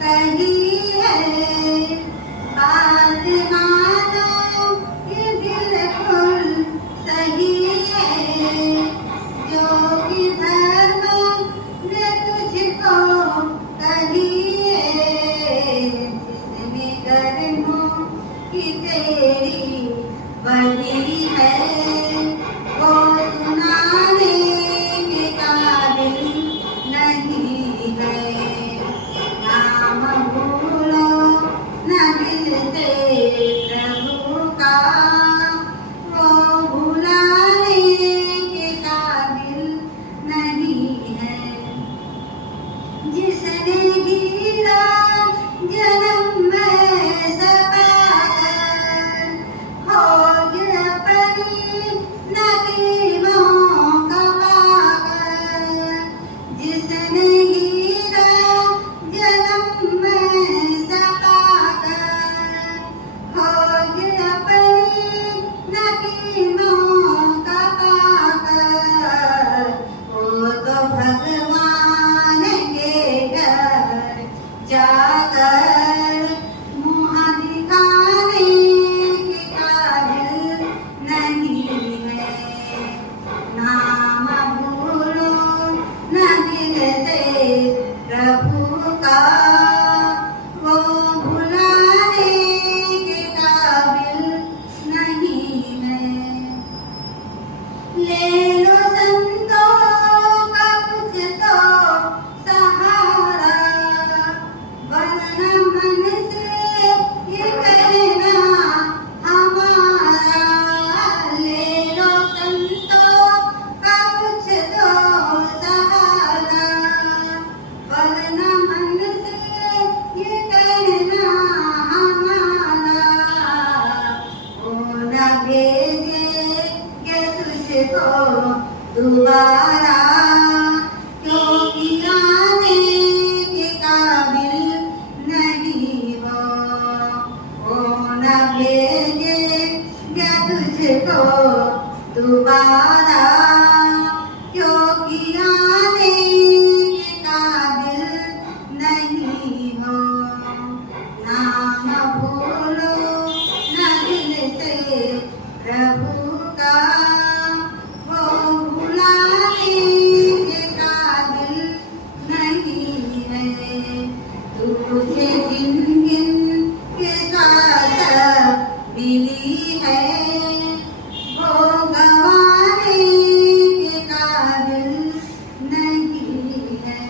कही है, बात मानो ये बिल्कुल सही है, जो कि धर्म ने तुझको कही है, जिसने कर्मों की तेरी बड़ी है, वो सुनाने के काबिल नहीं है। नाम भूलो न दिल से प्रभु का, वो भुलाने के काबिल नहीं है। जिसने हीरा जन्म में सपाकर, खोज अपनी नकीमों का पाकर, जिसने हीरा जन्म में सपाकर, खोज अपनी नकीमों का पाकर, वो तो भगवान के घर जाकर मुँह दिखाने के काबिल नहीं है। नाम भूलो न दिल से प्रभु का, वो भुलाने के काबिल नहीं है। ले लो संतों का कुछ तो सहारा, वरना मन से ये कहना हमारा। ले लो संतों का कुछ तो सहारा, वरना मन से ये कहना हमारा। वो न भेजेंगे तुझको दोबारा, क्योंकि आने के काबिल नहीं वो। वो न भेजेंगे तुझको दोबारा, क्योंकि आने के काबिल नहीं हो। नाम भूलो न दिल से प्रभु का, वो भुलाने के काबिल नहीं है। तुझे गिन गिन के साथ मिली है, वो गवाने के काबिल नहीं है।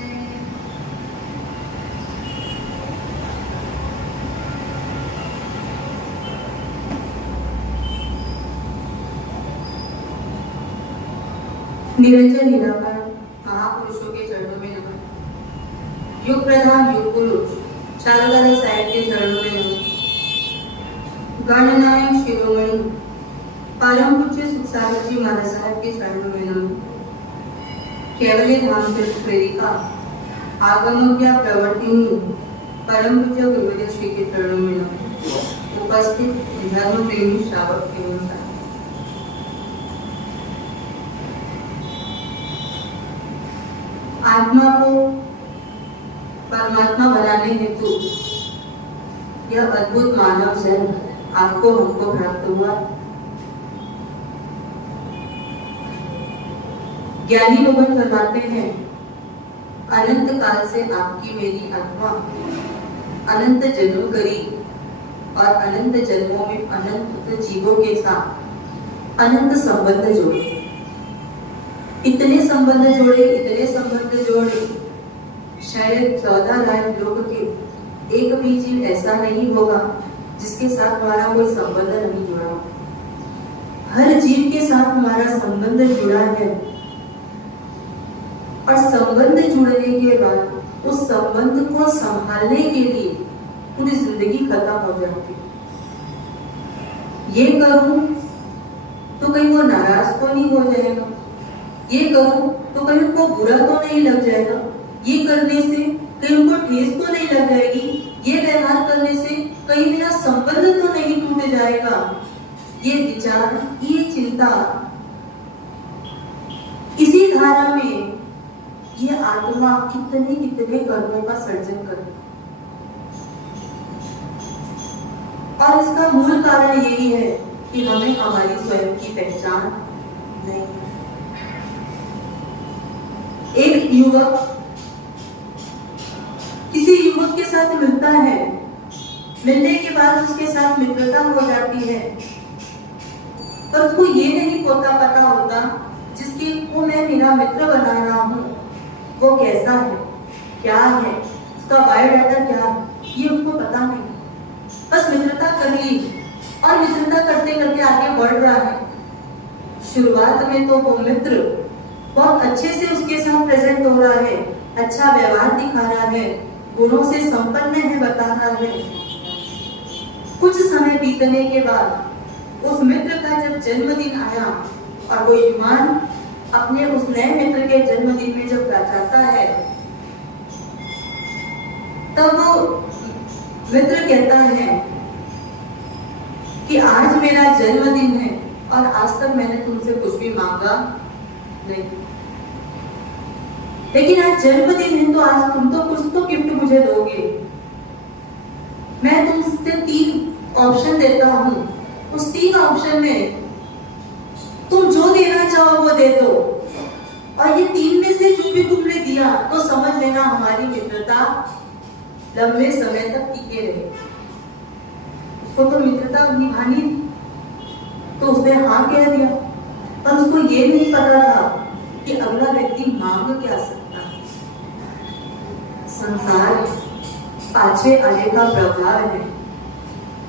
निरंजन निराकार महापुरुषों के चरणों में नमन। युग प्रधान युग पुरुष चारुदास साहेब के चरणों में नमन। गणनायक शिरोमणि परम पूज्य सुखसागर जी महाराज साहब के चरणों में नमन। केवल धाम तीर्थ प्रेरिका आगमज्ञा प्रवर्तिनी परम पूज्य गुरुदेव श्री के चरणों में नमन। उपस्थित धर्म प्रेमी श्रावक एवं साथ आत्मा को परमात्मा बनाने हेतु यह अद्भुत मानव जन्म आपको हमको प्राप्त हुआ। ज्ञानी भगवान फरमाते हैं, अनंत काल से आपकी मेरी आत्मा अनंत जन्म करी और अनंत जन्मों में अनंत जीवों के साथ अनंत संबंध जोड़े। इतने संबंध जोड़े शायद 14 लाख लोग के एक भी जीव ऐसा नहीं होगा जिसके साथ हमारा कोई संबंध नहीं जुड़ा हो। हर जीव के साथ हमारा संबंध जुड़ा है और संबंध जुड़ने के बाद उस संबंध को संभालने के लिए पूरी जिंदगी खत्म हो जाती है। ये करूं तो कहीं वो नाराज तो नहीं हो जाएगा, ये करूं तो कहीं उनको बुरा तो नहीं लग जाएगा, ये करने से कहीं उनको ठेस तो नहीं लग जाएगी, ये व्यवहार करने से कहीं मेरा संबंध तो नहीं टूट जाएगा। ये विचार, ये चिंता, इसी धारा में ये आत्मा कितने कितने कर्मों का सर्जन करती है। और इसका मूल कारण यही है कि हमें हमारी स्वयं की पहचान नहीं। एक युवक किसी युवक के साथ मिलता है, मिलने के बाद उसके साथ मित्रता हो जाती है, पर उसको ये नहीं पता होता जिसकी को मैं मेरा मित्र बना रहा हूँ वो कैसा है, क्या है, उसका बायोडाटा क्या है, ये उसको पता नहीं। बस मित्रता कर ली और मित्रता करते करते आगे बढ़ रहा है। शुरुआत में तो वो मित्र बहुत अच्छे से उसके साथ प्रेजेंट हो रहा है, अच्छा व्यवहार दिखा रहा है, गुणों से संपन्न है बता रहा है। कुछ समय बीतने के बाद उस मित्र का जब जन्मदिन आया और वो युवान अपने उस नए मित्र के जन्मदिन में जब जाता है, तब वो मित्र कहता है कि आज मेरा जन्मदिन है और आज तक मैंने तुमसे कुछ भी मांगा नहीं, लेकिन आज जन्मदिन है तो आज तुम तो कुछ तो गिफ्ट मुझे दोगे। मैं तुमसे 3 ऑप्शन देता हूं, उस 3 ऑप्शन में तुम जो देना चाहो वो दे दो, और ये 3 में से जो भी तुमने दिया तो समझ लेना हमारी मित्रता लंबे समय तक टिके रहे। उसको तो मित्रता निभानी, तो उसने हाँ कह दिया, पर उसको ये नहीं पता था कि अगला व्यक्ति मांग क्या सकता है। संसार पाछे आने का प्रभाव है।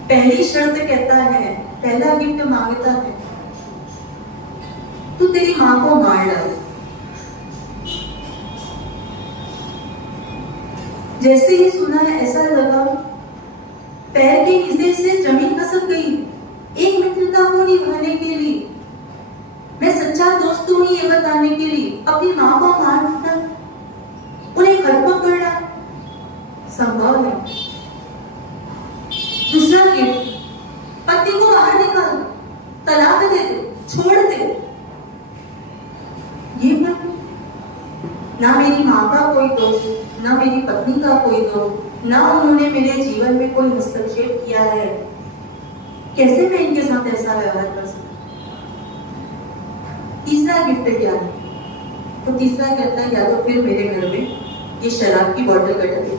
पहली शर्त कहता है, पहला गिफ्ट मांगता है, तू तेरी मां को मार डाल। जैसे ही सुना है ऐसा लगा पैर के नीचे से जमीन खसक गई। एक मित्रता को निभाने के लिए, मैं सच्चा दोस्त हूं ये बताने के लिए अपनी मां को मार डाला, उन्हें खटपट करना संभव है। दूसरा गिफ्ट, पति को बाहर निकाल, तलाक दे दे, छोड़ दे। ये मत, ना मेरी मां का कोई दोष, ना मेरी पत्नी का कोई दोष, ना उन्होंने मेरे जीवन में कोई हस्तक्षेप किया है, कैसे मैं इनके साथ ऐसा व्यवहार कर सकता। तीसरा गिफ्ट क्या है? तो तीसरा कहता है, या तो फिर मेरे घर में ये शराब की बोतल कटा दे,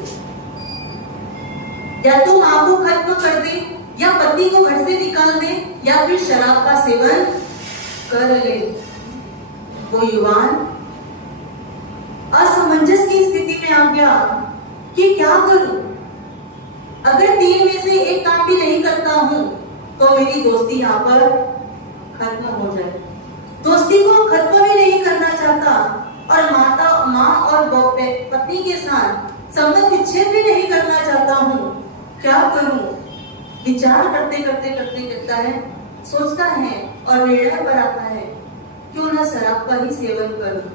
या तो मां को खत्म कर दे, या पति को घर से निकाल दे, या फिर शराब का सेवन कर ले। वो युवान असमंजस की स्थिति में आ गया कि क्या करूं? अगर 3 में से एक काम भी नहीं करता हूं तो मेरी दोस्ती यहाँ पर खत्म हो जाए। दोस्ती को खत्म भी नहीं करना चाहता और माँ और पत्नी के साथ संबंध विच्छेद भी नहीं करना चाहता हूँ, क्या करूं? विचार करते करता है, सोचता है और निर्णय पर आता है, क्यों ना शराब का ही सेवन करूं,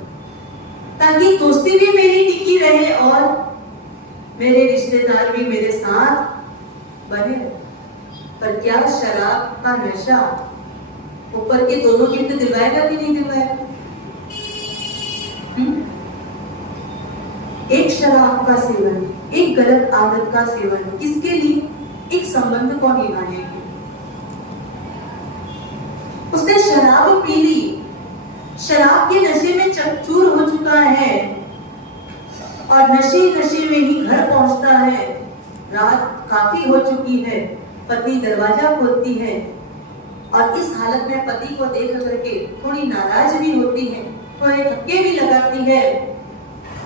ताकि दोस्ती भी मेरी टिकी रहे और मेरे रिश्तेदार भी मेरे साथ बने। पर क्या शराब का नशा ऊपर के दोनों गिफ्ट दिलवाएगा कि नहीं दिलवाएगा? एक शराब का सेवन, एक गलत आदत का सेवन, किसके लिए? एक संबंध को निभाने के। उसने शराब पी ली, शराब के नशे में चकचूर हो चुका है और नशे में ही घर पहुंचता है। रात काफी हो चुकी है, पत्नी दरवाजा खोलती है और इस हालत में पति को देख करके थोड़ी नाराज भी होती है, थोड़े धक्के भी लगाती है।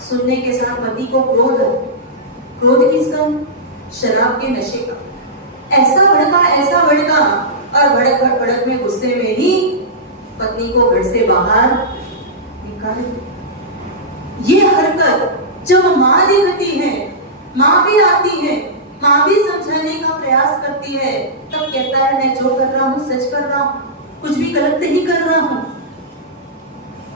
सुनने के साथ पति को क्रोध किसका? शराब के नशे का। ऐसा भड़का और भड़क में गुस्से में ही पत्नी को घर से बाहर निकाल। ये हरकत जब माँ देखती है, माँ भी आती है, माँ भी समझाने का प्रयास करती है, तब कहता है मैं जो कर रहा हूँ सच कर रहा हूँ, कुछ भी गलत नहीं कर रहा हूँ।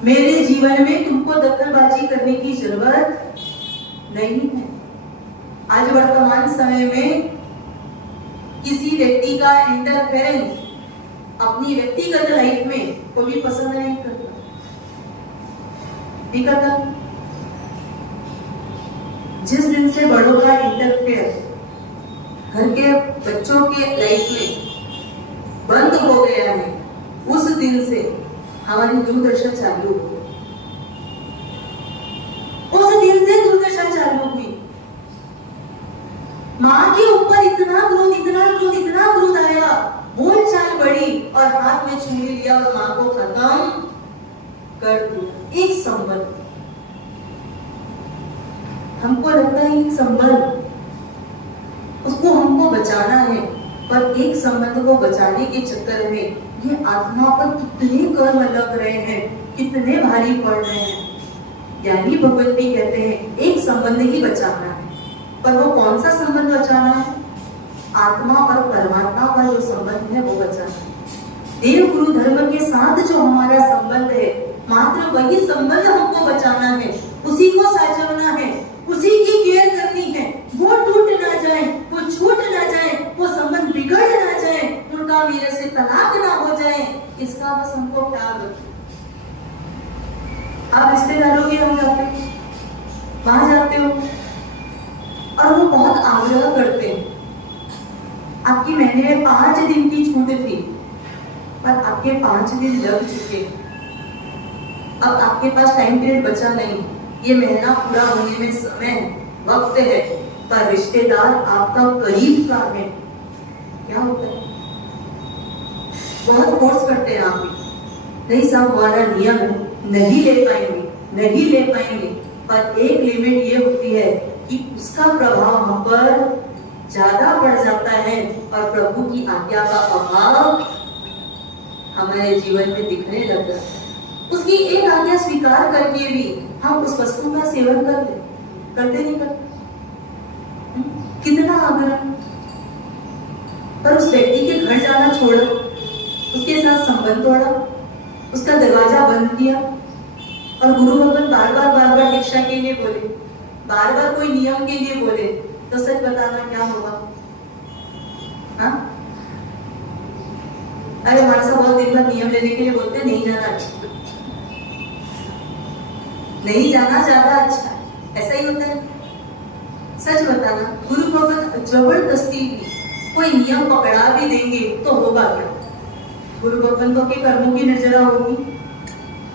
मेरे जीवन में तुमको दखलबाजी करने की जरूरत नहीं है। आज वर्तमान समय में किसी व्यक्ति का इंटरफेरेंस अपनी व्यक्तिगत लाइफ में कोई भी पसंद नहीं करता। जिस दिन से बड़ों का इंटरफेयर घर के बच्चों के लाइफ में बंद हो गया है, उस दिन से हमारी दुर्दशा चालू हो गई। उस दिन से दुर्दशा चालू हुई। माँ के ऊपर इतना क्रोध, इतना क्रोध, इतना क्रोध आया, बोल चाल बढ़ी और हाथ में छुरी लिया और माँ को खत्म कर दिया। एक संबंध, हमको लगता है एक संबंध, उसको हमको बचाना है, पर एक संबंध को बचाने के चक्कर में ये आत्मा पर कितने कर्म लग रहे हैं, कितने भारी पड़ रहे हैं। ज्ञानी भगवत भी कहते हैं एक संबंध ही बचाना है, पर वो कौन सा संबंध बचाना है? आत्मा और परमात्मा का जो संबंध है वो बचाना है। देव गुरु धर्म के साथ जो हमारा संबंध है, मात्र वही संबंध हमको बचाना है, उसी को साचवना है, उसी की केयर करनी है। वो टूट ना जाए, वो छूट ना जाए, वो संबंध बिगड़ ना जाए, उनका मेरे से तलाक ना हो जाए, इसका बस हमको ख्याल रखना। आप रिश्तेदारों के यहाँ जाते हो, वहां जाते हो और वो बहुत आग्रह करते हैं, आपकी महीने में 5 दिन की छूट थी, पर आपके 5 दिन लग चुके, अब आपके पास टाइम पीरियड बचा नहीं, ये महीना पूरा होने में समय वक्त है, पर रिश्तेदार आपका करीब का है, क्या होता है? बहुत फोर्स करते हैं आप भी, नहीं साहब हमारा नियम है, नहीं ले पाएंगे, नहीं ले पाएंगे, पर एक लिमिट ये होती है कि उसका प्रभाव हम पर ज्यादा बढ़ जाता है और प्रभु की आज्ञा का अभाव हमारे जीवन में दिखने लगता है। उसकी एक आज्ञा स्वीकार करके भी हम उस वस्तु का सेवन करते नहीं करते। कितना आग्रह, पर उस व्यक्ति के घर जाना छोड़ा, उसके साथ संबंध तोड़ा, उसका दरवाजा बंद किया और गुरु भगवान बार बार दीक्षा के लिए बोले, बार बार कोई नियम के लिए बोले, तो सच बताना क्या होगा? हाँ? अरे हमारे साथ बहुत दिन बाद नियम लेने के लिए बोलते नहीं जाना, नहीं जाना ज्यादा अच्छा, ऐसा ही होता है। सच बताना, गुरु भगवान जबरदस्ती कोई नियम पकड़ा भी देंगे तो होगा क्या? गुरु भगवान को के कर्मों की नजर होगी।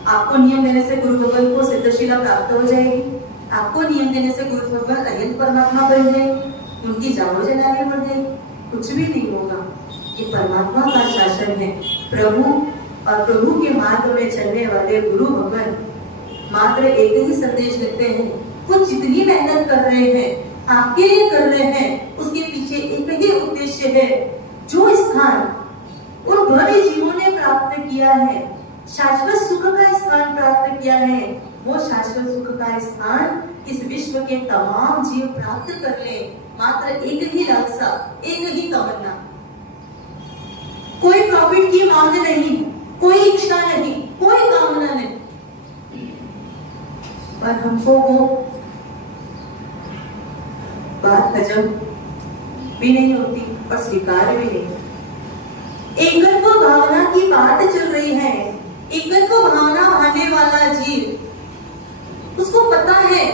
आपको नियम देने से गुरु भगवान को सिद्धशिला प्राप्त हो जाएगी, आपको नियम देने से गुरु भगवान अनंत परमात्मा बन जाएंगे, उनकी जानो जलाने बढ़ जाएगी, कुछ भी नहीं होगा। ये परमात्मा का शासन है। प्रभु और प्रभु के मार्ग में चलने वाले गुरु भगवान मात्र एक ही संदेश देते हैं, वो जितनी मेहनत कर रहे हैं, आपके लिए कर रहे हैं, उसके पीछे एक ही उद्देश्य है। जो स्थान उन भले जीवों ने प्राप्त किया है, शाश्वत सुख का स्थान प्राप्त किया है, वो शाश्वत सुख का स्थान इस विश्व के तमाम जीव प्राप्त कर ले। मात्र एक ही लालसा, एक ही तमन्ना, कोई प्रॉफिट की मांग नहीं, कोई इच्छा नहीं, कोई कामना नहीं, पर हमको वो बात हजम भी नहीं होती और स्वीकार भी नहीं। एकत्व भावना की बात चल रही है। एकत्व भावना भाने वाला जीव, उसको पता है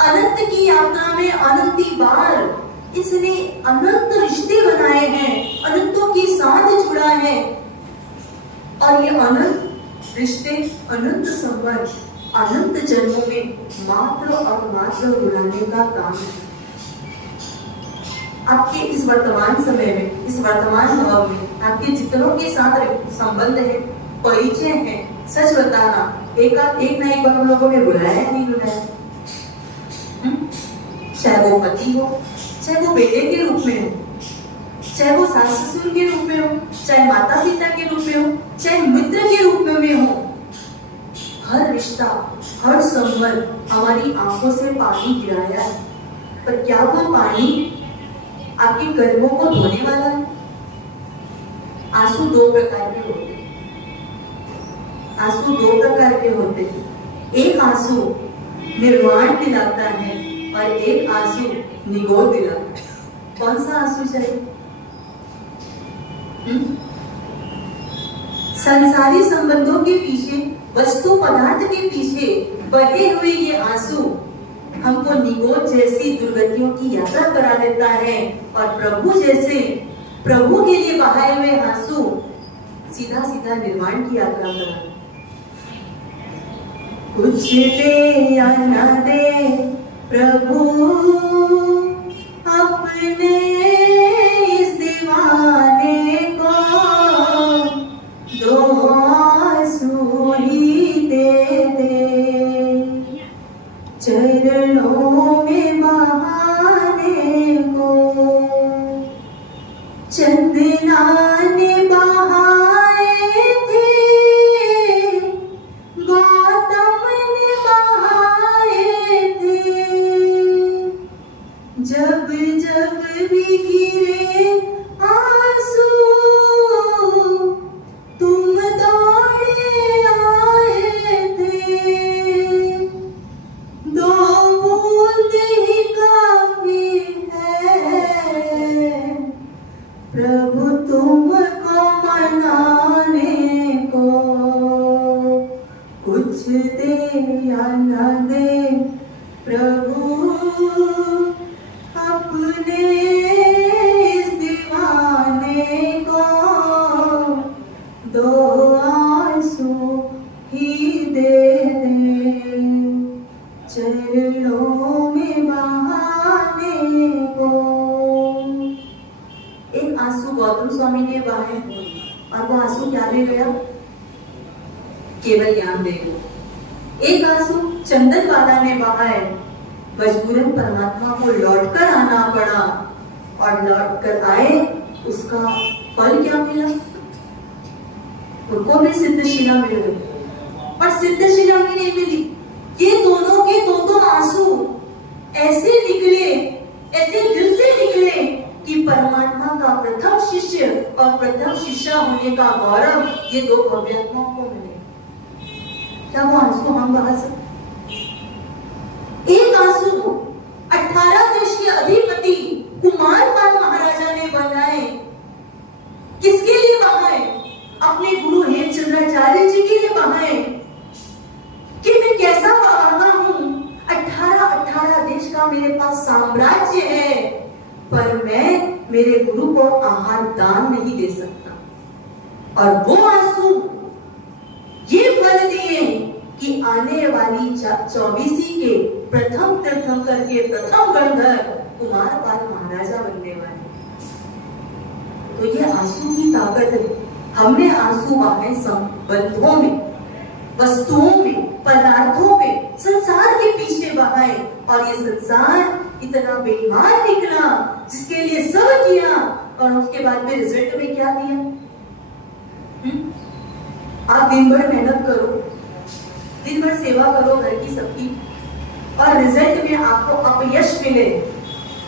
अनंत की यात्रा में अनंती बार इसने अनंत रिश्ते बनाए हैं, अनंतों के साथ जुड़ा है, और ये अनंत रिश्ते, अनंत संबंध अनंत जन्मों में मात्र और मात्र बुलाने का काम है। आपके इस वर्तमान समय में, इस वर्तमान भाव में आपके जितनों के साथ संबंध है, परिचय है, सच बताना, एक ना एक बार हम लोगों ने बुलाया नहीं बुलाया? चाहे वो पति हो, चाहे वो बेटे के रूप में हो, चाहे वो सास ससुर के रूप में हो, चाहे माता पिता के रूप में हो, चाहे मित्र के रूप में हो, हर रिश्ता, हर संबंध हमारी आंखों से पानी गिराया है, पर क्या वो पानी आपके कर्मों को धोने वाला है? आंसू 2 प्रकार के होते हैं। आंसू 2 प्रकार के होते हैं। एक आंसू निर्वाण दिलाता है और एक आंसू निगोद दिलाता है। कौन सा आंसू चाहिए? संसारी संबंधों के पीछे, वस्तु पदार्थ के पीछे बहे हुए ये आंसू हमको निगोद जैसी दुर्गतियों की यात्रा करा देता है और प्रभु के लिए बहाए हुए आंसू सीधा सीधा निर्वाण की यात्रा करा। कुछ दे या न दे प्रभु अपने इस दीवाने को, दो आंसू ही दे दे चरणों में बहाने को। चंदना ने बहाए थे, गौतम ने बहाए थे, जब जब भी गिरे आंसू तुम दौड़े आए थे। दो बूंद ही काफी है प्रभु तुमको मनाने को। कुछ दे या न दे प्रभु अपने इस दीवाने को, दो आंसू ही दे दे चरणों में बहाने को। एक आंसू गौतम स्वामी ने बहाए और वो आंसू क्या ले गया? केवल ज्ञानदेव को। एक आंसू चंदन वाला ने बहाए, मजबूरन परमात्मा को लौटकर आना पड़ा और लौटकर आए, उसका फल क्या मिला? उनको भी सिद्धशिला मिल गई और सिद्धशिला भी नहीं मिली। ये दोनों के दो आंसू ऐसे निकले, ऐसे दिल से निकले कि परमात्मा का प्रथम शिष्य और प्रथम शिष्या होने का गौरव ये दो भव्यात्माओं को मिले। क्या वो आंसू हम बहा सकते? एक आंसू 18 देश के अधिपति कुमारपाल महाराजा ने बनाए। किसके लिए बहाए? अपने गुरु हेमचंद्राचार्य जी के लिए बहाए कि मैं कैसा बहाना हूं। 18 देश का मेरे पास साम्राज्य है, पर मैं मेरे गुरु को आहार दान नहीं दे सकता। और वो आंसू ये फल दिए कि आने वाली 24वीं के प्रथम तीर्थंकर के प्रथम गंधर्व कुमारपाल महाराजा बनने वाले। तो ये आंसू की ताकत है। हमने आंसू बहाए संबंधों में, वस्तुओं में, पदार्थों में, संसार के पीछे बहाए और ये संसार इतना बेईमान निकला जिसके लिए सब किया और उसके बाद में रिजल्ट में क्या दिया? आप दिन भर मेहनत करो, दिन भर सेवा करो घर की सबकी, और रिजल्ट में आपको अपयश मिले,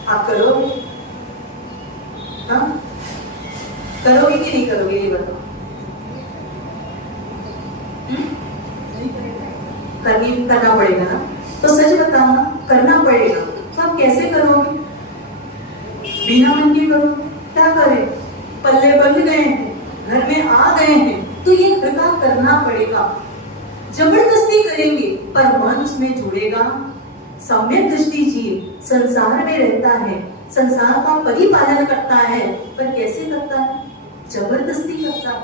आप करोगे? हाँ, करोगे कि नहीं करोगे ये बताओ? करना पड़ेगा ना? तो सच बताना, करना पड़ेगा। तो आप कैसे करोगे? बिना मन के करो, क्या करें? पल्ले बन गए हैं, घर में आ गए हैं, तो ये घर का करना पड़ेगा। जबरदस्ती करेंगे पर मन उसमें जुड़ेगा। सम्यक दृष्टि जीव संसार में रहता है, संसार का परिपालन करता है, पर कैसे करता है? जबरदस्ती करता है।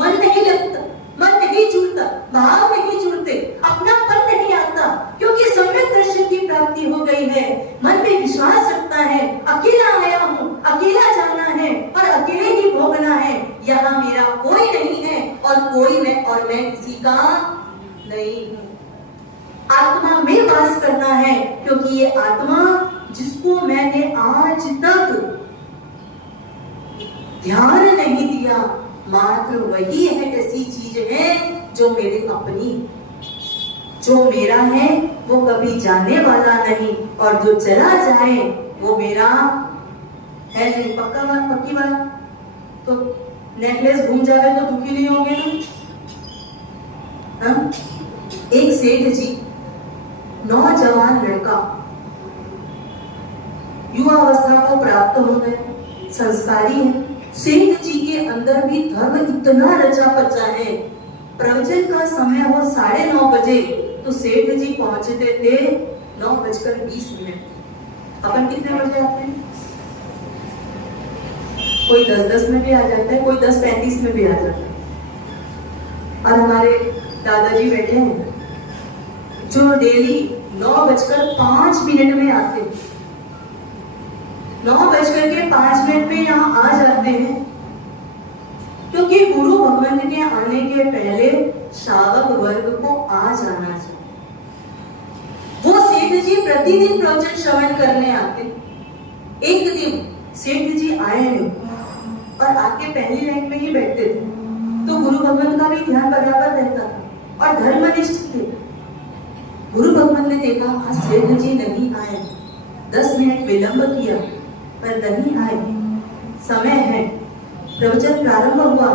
मन नहीं लगता, मन नहीं जुड़ता, भाव नहीं जुड़ते, अपनापन नहीं आता, क्योंकि सम्यक दर्शन की प्राप्ति हो गई है। मन में विश्वास रखता है, अकेला आया हूँ, अकेला जाना है और अकेले ही भोगना है। यहाँ मेरा कोई नहीं है और कोई मैं, और मैं किसी का नहीं हूँ। आत्मा में वास करना है, क्योंकि ये आत्मा जिसको मैंने आज तक ध्यान नहीं दिया, मात्र वही है ऐसी चीज है जो मेरी अपनी, जो मेरा है वो कभी जाने वाला नहीं, और जो चला जाए वो मेरा है नहीं। पक्का बात, पक्की बात। तो नेकलेस घूम जाए तो दुखी नहीं होंगे ना? एक सेठ जी, नौजवान लड़का, युवा अवस्था को प्राप्त हो गए, संस्कारी है। सेठ जी के अंदर भी धर्म इतना रचा पचा है। प्रवचन का समय हो 9:30 बजे तो सेठ जी पहुंचते थे 9:20 अपन कितने बजे आते हैं? कोई 10:10 में भी आ जाता है, कोई 10:35 में भी आ जाता है। और हमारे दादाजी बैठे हैं जो डेली 9:05 में आते हैं, 9:05 में यहाँ आ जाते हैं, क्योंकि गुरु भगवंत के आने के पहले श्रावक वर्ग को आ जाना चाहिए। वो सेठ जी प्रतिदिन प्रवचन श्रवण करने आते। एक दिन सेठ जी आए नहीं और आके पहली लाइन में ही बैठते थे, तो गुरु भगवंत का भी ध्यान बराबर रहता था और धर्मनिष्ठ थे। गुरु भगवंत ने देखा आज सेठ जी नहीं आए, 10 मिनट विलंब किया पर नहीं आए, समय है। प्रवचन प्रारंभ हुआ,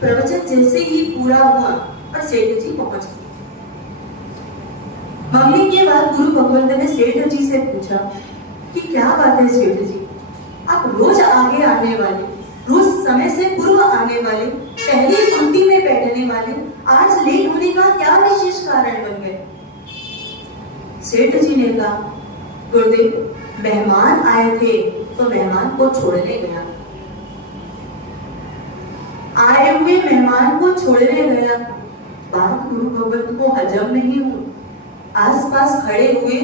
प्रवचन जैसे ही पूरा हुआ और सेठ जी पहुंच गए। मम्मी के बाद गुरु भगवंत ने सेठ जी से पूछा कि क्या बात है सेठ जी, आप रोज आगे आने वाले, रोज समय से पूर्व आने वाले, पहली पंक्ति में बैठने वाले, आज लेट होने का क्या विशेष कारण बन गए? सेठ जी ने कहा गुरुदेव मेहमान आए थे तो मेहमान को छोड़ने गया, आए हुए मेहमान को छोड़ने गया। बात गुरु भगवंत को हजम नहीं हुई, आसपास खड़े हुए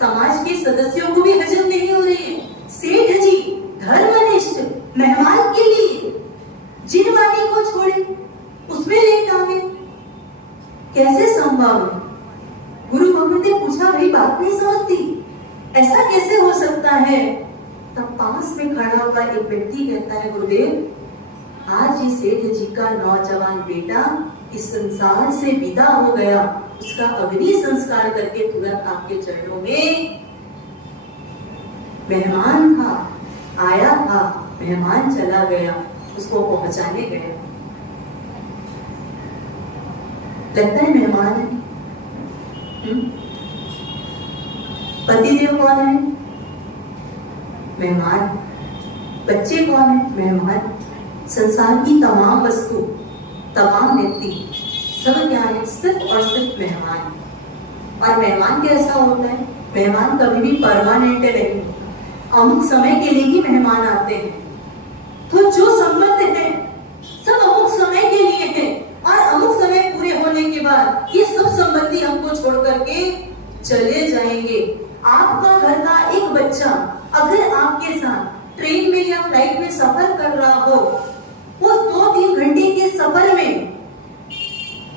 समाज के सदस्यों को भी हजम नहीं हो रही है। सेठ जी धर्मनिष्ठ मेहमान के लिए जिनवानी को छोड़े, उसमें लेट आ गए, कैसे संभव है? गुरु भगवंत ने पूछा भाई बात नहीं समझती, ऐसा कैसे हो सकता है? तब पास में खड़ा हुआ एक व्यक्ति कहता है गुरुदेव आज ही सेठ जी का नौजवान बेटा इस संसार से विदा हो गया, उसका अग्नि संस्कार करके तुरंत आपके चरणों में मेहमान था, आया था, मेहमान चला गया, उसको पहुंचाने गया। लगता है मेहमान है। पतिदेव कौन है? मेहमान। बच्चे कौन है? मेहमान। संसार की तमाम वस्तु, तमाम व्यक्ति, सब क्या है? सिर्फ और सिर्फ मेहमान। और मेहमान कैसा होता है? मेहमान कभी भी परमानेंट नहीं, अमुक समय के लिए ही मेहमान आते हैं। तो जो संबंध है सब अमुक समय के लिए है और अमुक समय पूरे होने के बाद ये सब संबंधी हमको छोड़ करके चले जाएंगे। आपका घर का एक बच्चा अगर आपके साथ ट्रेन में या फ्लाइट में सफर कर रहा हो, उस 2-3 घंटे के सफर में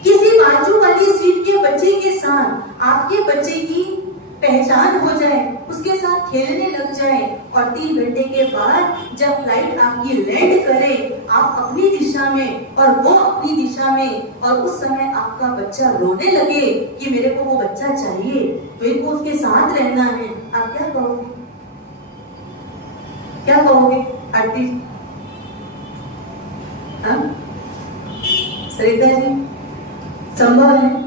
किसी बाजू वाली सीट के बच्चे के साथ आपके बच्चे की पहचान हो जाए, उसके साथ खेलने लग जाए और 3 घंटे के बाद जब फ्लाइट आपकी लैंड करे, आप अपनी दिशा में और वो अपनी दिशा में, और उस समय आपका बच्चा रोने लगे कि मेरे को वो बच्चा चाहिए, मेरे को उसके साथ रहना है, आप क्या कहोगे? क्या कहोगे आरती? हाँ सरिता जी, संभव है?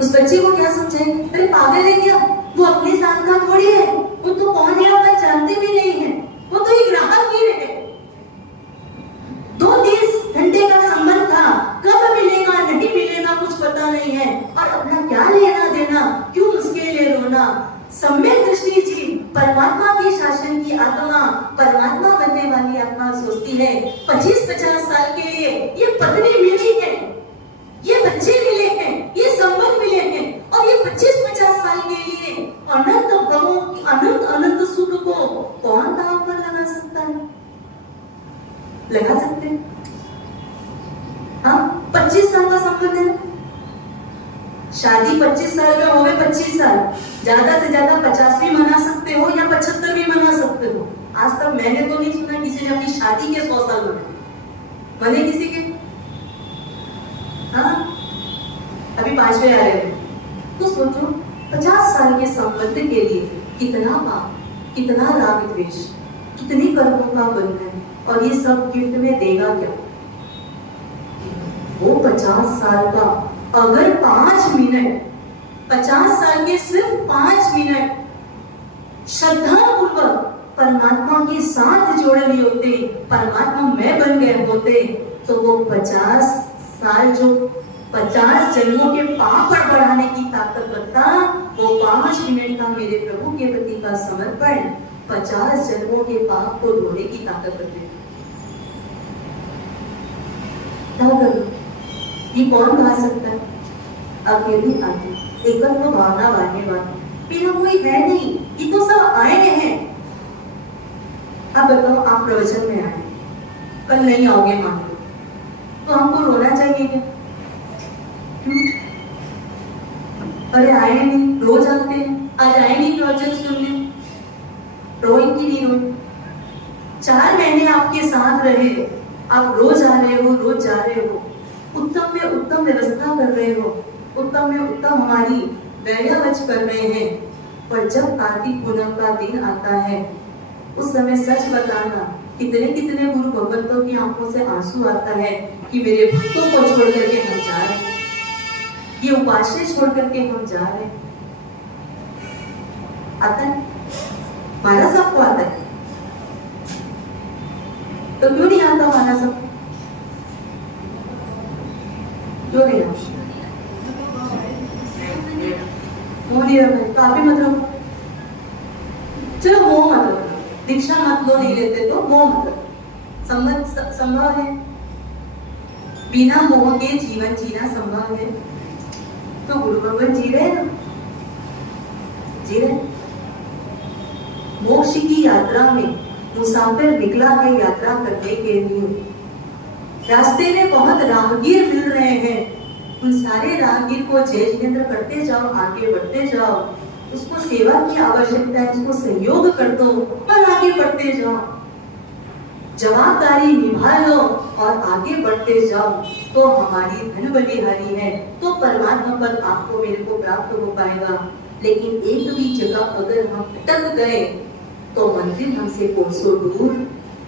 उस बच्चे को क्या समझाएंगे? अरे पागल है क्या, वो अपने साथ का थोड़ी है, वो तो कौन है आप जानते भी नहीं है, वो तो एक राहगीर है। 2-3 घंटे का संबंध था, कब मिलेगा नहीं मिलेगा कुछ पता नहीं है, और अपना क्या लेना देना, क्यों उसके लिए रोना? सम्यक दृष्टि जी, परमात्मा के शासन की आत्मा, परमात्मा बनने वाली आत्मा सोचती है 25-50 साल के लिए ये पत्नी मिली है, ये बच्चे मिले हैं, ये संबंध मिले हैं, और ये 25-50 साल के लिए अनंत गमों की अनंत सुख को कौन दांव पर लगा सकता है? लगा सकते हैं? हाँ, 25 साल का संबंध है, शादी 25 साल का हो गए, 25 साल, ज्यादा से ज्यादा 50 भी मना सकते हो या 75 भी मना सकते हो। आज तक मैंने तो नहीं सुना किसी ने अपनी शादी के 100 साल मने किसी के। हाँ, अभी 5वें आ रहे हैं, तो सोचो 50 साल के संबंध के लिए कितना पाप, कितना राग द्वेष, कितनी कर्मों का बंधन, और ये सब गिफ्ट में देगा क्या? वो 50 साल का अगर 5 मिनट, 50 साल के सिर्फ 5 मिनट श्रद्धा पूर्वक परमात्मा के साथ जोड़ लिए होते, परमात्मा मैं बन गए होते, तो वो 50 साल जो 50 जन्मों के पाप पर बढ़ाने की ताकत रखता, वो 5 मिनट का मेरे प्रभु के प्रति का समर्पण 50 जन्मों के पाप को धोने की ताकत रखते। क्या करूं? ये कौन गा सकता है? अकेले आके एकत्व भावना गाने वाले बिना कोई है नहीं, ये तो सब आए हैं। अब बताओ, आप प्रवचन में आए, कल नहीं आओगे मान लो, तो हमको रोना चाहिए क्या? अरे आए नहीं, रोज आते हैं, आज आए नहीं प्रवचन सुनने, रोएं कि नहीं रोएं? 4 महीने आपके साथ रहे, आप रोज आ रहे हो, रोज जा रहे हो, उत्तम में उत्तम व्यवस्था कर रहे हो, उत्तम में उत्तम हमारी वैयावच कर रहे हैं। पर जब कार्तिक पूनम का दिन आता है, उस समय सच बताना, कितने कितने गुरु भगवंतों की आंखों से आंसू आता है कि मेरे भक्तों को छोड़ करके हम जा रहे हैं, ये उपास्य छोड़ करके हम जा रहे हैं। आता है? माना सबको आता है, तो क्यों नहीं आता माना सब? क्यों नहीं आता? काफी मतलब, चलो मोह मतलब, दीक्षा मत लो, नहीं लेते तो मोह मतलब संभव है। बिना मोह के जीवन जीना संभव है, तो गुरु भगवान जी रहे ना, जी रहे। मोक्ष की यात्रा में मुसाफिर निकला है यात्रा करने के लिए। रास्ते में बहुत राहगीर मिल रहे हैं, उन सारे राहगीर को जय जिनेंद्र करते जाओ, आगे बढ़ते जाओ। उसको सेवा की आवश्यकता है, उसको सहयोग कर दो और आगे बढ़ते जाओ, जवाबदारी निभा लो और आगे बढ़ते जाओ, तो हमारी धन बलिहारी है, तो परमात्मा पद आपको मेरे को प्राप्त हो पाएगा। लेकिन एक भी जगह अगर हम अटक गए तो मंजिल हमसे कोसों दूर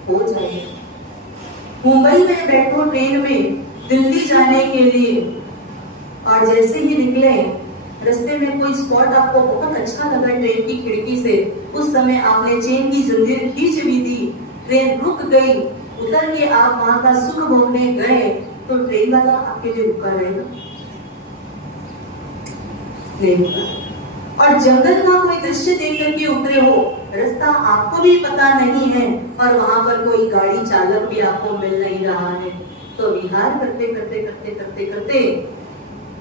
हो जाएगी। मुंबई में बैठो ट्रेन में दिल्ली जाने के लिए, और जैसे ही निकले रास्ते में कोई स्पॉट आपको बहुत अच्छा लगा ट्रेन की खिड़की से, उस समय आपने चेन की जंजीर खींच भी दी, ट्रेन रुक गई, उतर के आप वहां का सुख भोगने गए, तो ट्रेन वाला आपके लिए रुका रहेगा? नहीं। और जंगल का कोई दृश्य देख करके उतरे हो, रास्ता आपको भी पता नहीं है और वहां पर कोई गाड़ी चालक भी आपको मिल नहीं रहा है, तो विहार करते करते करते करते करते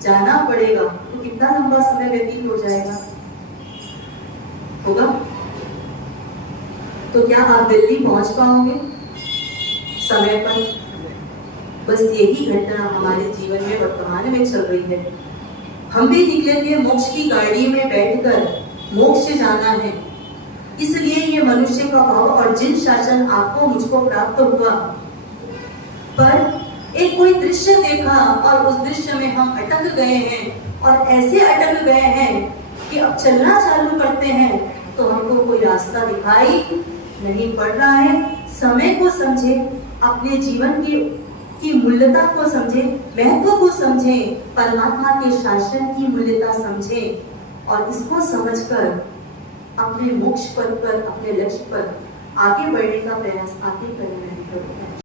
जाना पड़ेगा, तो कितना लंबा समय व्यतीत हो जाएगा? होगा? तो क्या आप दिल्ली पहुंच पाओगे समय पर? बस यही घटना हमारे जीवन में वर्तमान में चल रही है। हम भी निकले थे मोक्ष की गाड़ी में बैठकर, मोक्ष जाना है, इसलिए ये मनुष्य का भाव और जिन शासन आपको मुझको प्राप्त हुआ। पर एक कोई दृश्य देखा और उस दृश्य में हम अटक गए हैं, और ऐसे अटक गए हैं कि अब चलना चालू करते हैं तो हमको कोई रास्ता दिखाई नहीं पड़ रहा है। समय को समझे, अपने जीवन की मूल्यता को समझे, महत्व को समझे, परमात्मा के शासन की मूल्यता समझे, और इसको समझकर अपने मोक्ष पद पर, अपने लक्ष्य पर आगे बढ़ने का प्रयास आगे करना है।